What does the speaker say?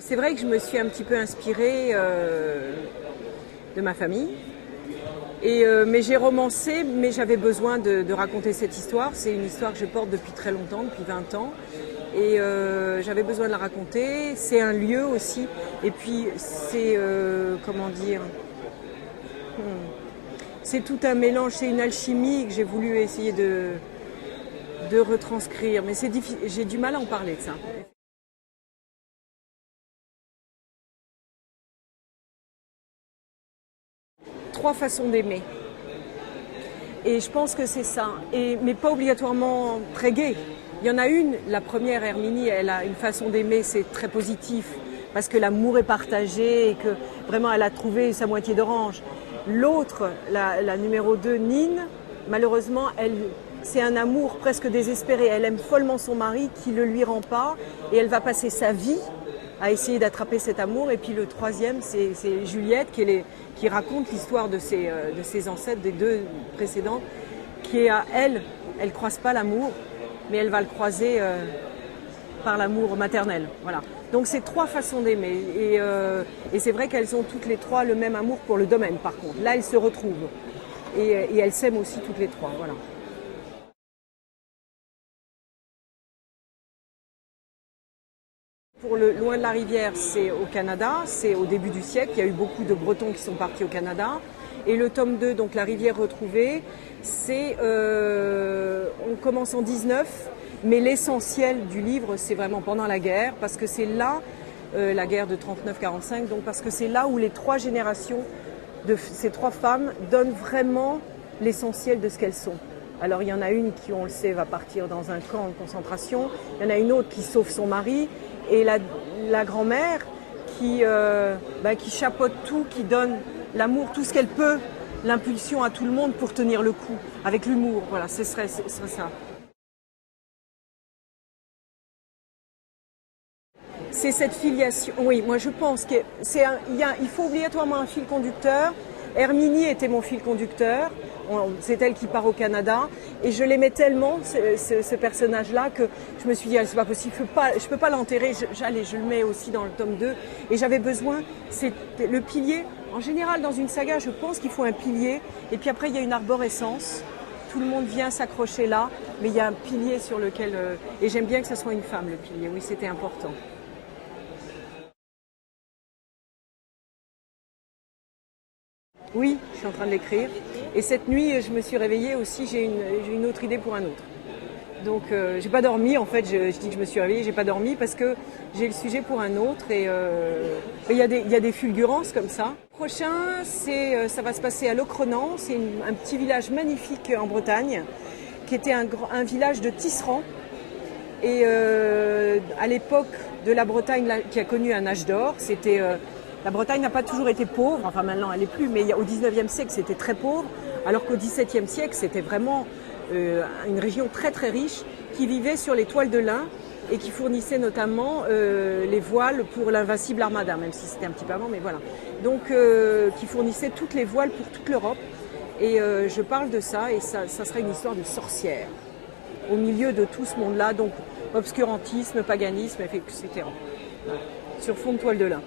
C'est vrai que je me suis un petit peu inspirée de ma famille. Mais j'ai romancé, mais j'avais besoin de raconter cette histoire. C'est une histoire que je porte depuis très longtemps, depuis 20 ans. Et j'avais besoin de la raconter. C'est un lieu aussi. Et puis c'est, comment dire, c'est tout un mélange, c'est une alchimie que j'ai voulu essayer de retranscrire. Mais c'est difficile, j'ai du mal à en parler de ça. Trois façons d'aimer. Et je pense que c'est ça. Mais pas obligatoirement très gai. Il y en a une, la première, Herminie, elle a une façon d'aimer, c'est très positif, parce que l'amour est partagé et que vraiment elle a trouvé sa moitié d'orange. L'autre, la numéro 2, Nine, malheureusement, c'est un amour presque désespéré. Elle aime follement son mari qui ne le lui rend pas et elle va passer sa vie à essayer d'attraper cet amour. Et puis le troisième, c'est Juliette qui raconte l'histoire de ses ancêtres, des deux précédentes, qui est à elle ne croise pas l'amour, mais elle va le croiser par l'amour maternel. Voilà. Donc c'est trois façons d'aimer. Et c'est vrai qu'elles ont toutes les trois le même amour pour le domaine, par contre. Là, elles se retrouvent. Et elles s'aiment aussi toutes les trois. Voilà. Pour le Loin de la rivière, c'est au Canada, c'est au début du siècle. Il y a eu beaucoup de Bretons qui sont partis au Canada. Et le tome 2, donc La rivière retrouvée, on commence en 19, mais l'essentiel du livre, c'est vraiment pendant la guerre, parce que c'est là, la guerre de 39-45, donc parce que c'est là où les trois générations de ces trois femmes donnent vraiment l'essentiel de ce qu'elles sont. Alors il y en a une qui, on le sait, va partir dans un camp de concentration, il y en a une autre qui sauve son mari, et la grand-mère qui chapeaute tout, qui donne l'amour, tout ce qu'elle peut, l'impulsion à tout le monde pour tenir le coup, avec l'humour. Voilà, ce serait ça. C'est cette filiation. Oui, moi je pense qu'il faut obligatoirement un fil conducteur. Herminie était mon fil conducteur. C'est elle qui part au Canada. Et je l'aimais tellement, ce personnage-là, que je me suis dit, c'est pas possible, je peux pas l'enterrer. Je le mets aussi dans le tome 2. Et j'avais besoin, c'est le pilier. En général, dans une saga, je pense qu'il faut un pilier. Et puis après, il y a une arborescence. Tout le monde vient s'accrocher là. Mais il y a un pilier sur lequel... et j'aime bien que ce soit une femme, le pilier. Oui, c'était important. Oui, je suis en train de l'écrire. Et cette nuit, je me suis réveillée aussi, j'ai une autre idée pour un autre. Donc, j'ai pas dormi, en fait, je dis que je me suis réveillée, j'ai pas dormi parce que j'ai le sujet pour un autre. Et il y a des fulgurances comme ça. Le prochain, ça va se passer à Locronan, c'est un petit village magnifique en Bretagne, qui était un village de tisserands. Et à l'époque de la Bretagne, qui a connu un âge d'or, c'était... la Bretagne n'a pas toujours été pauvre, enfin maintenant elle n'est plus, mais au 19e siècle c'était très pauvre, alors qu'au 17e siècle c'était vraiment une région très très riche qui vivait sur les toiles de lin et qui fournissait notamment les voiles pour l'invincible Armada, même si c'était un petit peu avant, mais voilà. Donc qui fournissait toutes les voiles pour toute l'Europe. Et je parle de ça et ça sera une histoire de sorcière au milieu de tout ce monde-là, donc obscurantisme, paganisme, etc. Sur fond de toile de lin.